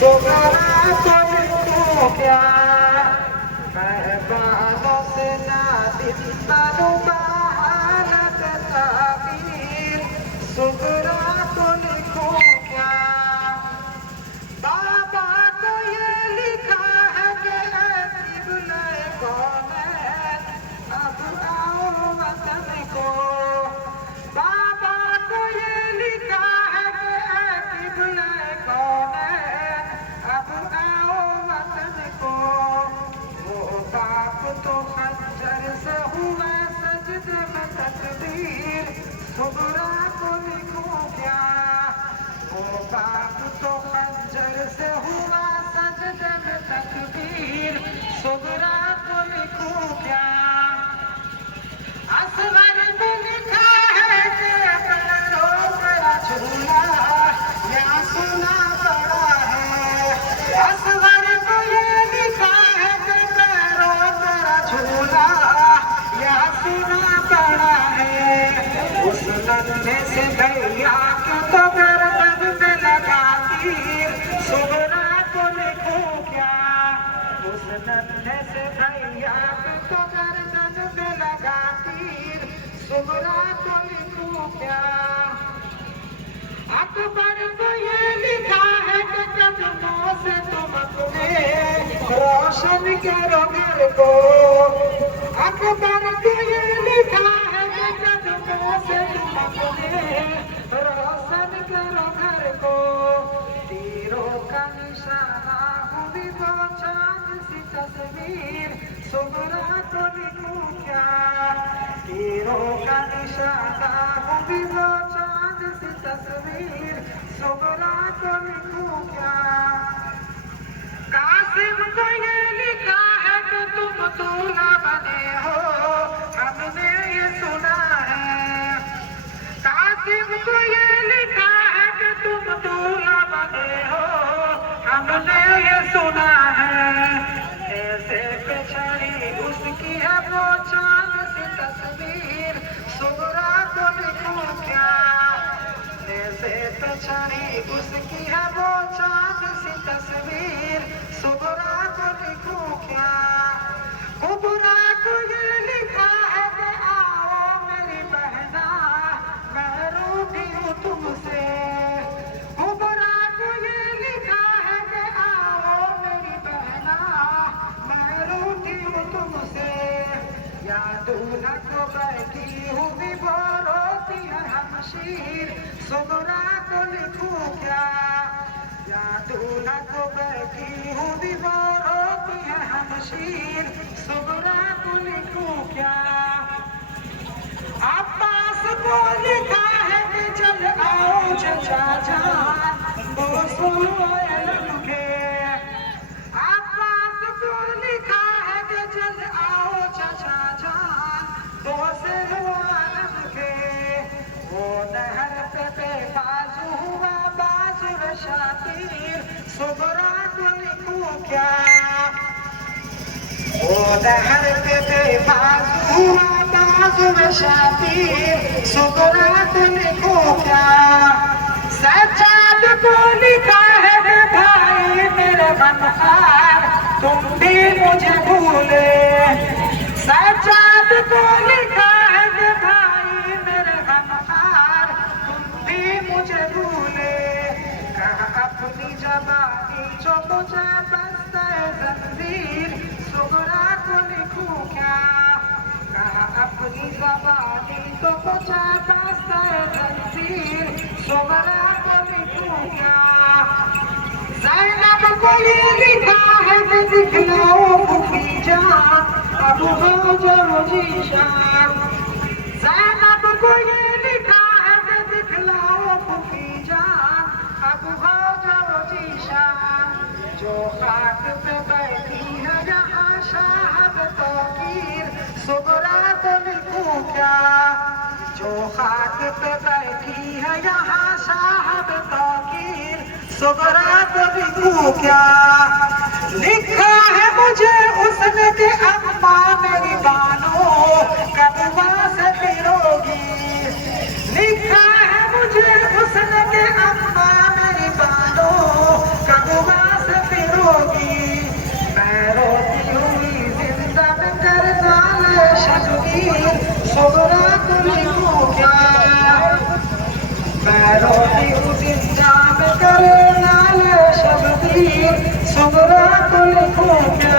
सुगरा तुमको क्या मैं बालों से ना दिल हालत ताबीर सुगरा तुमको क्या बाबा को ये लिखा है कि किबला कौन है अब आओ वतन को बाबा को ये लिखा है कि किबला कौन है अब आओ वतन को वो बाप तो खंजर से हुआ सजदे में तकदीर सुगरा को लिखूं क्या वो बाप तो खंजर से हुआ सजदे में तकदीर सुगरा को लिखूं क्या असगर में लिखा है कि पैरों मेरा झूला यहाँ सुना पड़ा है असगर को ये लिखा है कि पैरों मेरा झूला यहाँ सुना पड़ा है उस नन्हे से भैया के तो गर्दन में लगा तीर सुगरा को लिखूं क्या उस नन्हे से भैया के तो गर्दन में लगा तीर सुगरा को लिखूं क्या अकबर को ये लिखा है कि कदमों से तुम अपने रोशन करो घर को अकबर को ये लिखा है कि कदमों से तुम अपने रोशन करो घर को तीरों का निशाना हुई वो चांद सी तस्वीर सुगरा को लिखूं क्या तीरों का निशाना हुई वो चांद सी तस्वीर सुगरा को लिखूं क्या कासिम को ये लिखा है कि तुम दूल्हा बने हो हमने ये सुना है कासिम को ये लिखा है कि तुम दूल्हा बने हो हमने ये सुना है ऐसे पिछड़ी उसकी है वो चांद सी तस्वीर सुगरा को लिखूं क्या ऐसे पिछड़ी उसकी है वो चांद सी तस्वीर सुगरा को लिखूं क्या कुबरा को ये लिखा है कि आओ मेरी बहना मैं रूठी हूँ तुमसे कुबरा को ये लिखा है कि आओ मेरी बहना मैं रूठी हूँ तुमसे या दूल्हा को बैठी हूँ भी वो रोती है हमशीर सुगरा को लिखूं क्या या दूल्हा को बैठी हूँ भी वो रोती है हमशीर सुगरा को लिखूं क्या अब्बास को लिखा है कि चल आओ चचा जान वो सुनो के अब्बास को लिखा है कि चल आओ चचा जान वो से आलम के वो नहर पे बेबाजू हुआ बाजू शातिर सुगरा को लिखूं क्या वो नहर पे बेबाजू हुआ बाजू शातिर सुगरा को लिखूं क्या सज्जाद को लिखा है कि भाई मेरे गमखार तुम भी मुझे भूले सज्जाद को लिखा है कि भाई मेरे गमखार तुम भी मुझे भूले कहा अपनी जबानी जो मुझे बसता है जंजीर सुगरा को लिखूं क्या कहा अपनी जबानी तो मुझे बसता है जंजीर सुगरा को लिखूं क्या ज़ैनब को ये लिखा है कि दिखलाओ फूफी जान अब हो जाओ जीशान ज़ैनब को ये लिखा है कि दिखलाओ फूफी जान अब हो जाओ जीशान जो खाक पे बैठी है यहाँ शाहब तौकीर सुगरा को लिखूं क्या जो खाक पे बैठी है यहाँ साहब तौकीर सुगरा को लिखूं क्या लिखा है मुझे उसने के अम्मा मेरी बानो कब से फिरोगी लिखा है मुझे उसने के अम्मा मेरी बानो कब रोटी उदिन जाम करे नाल शब्दी सुगरा को लिखूं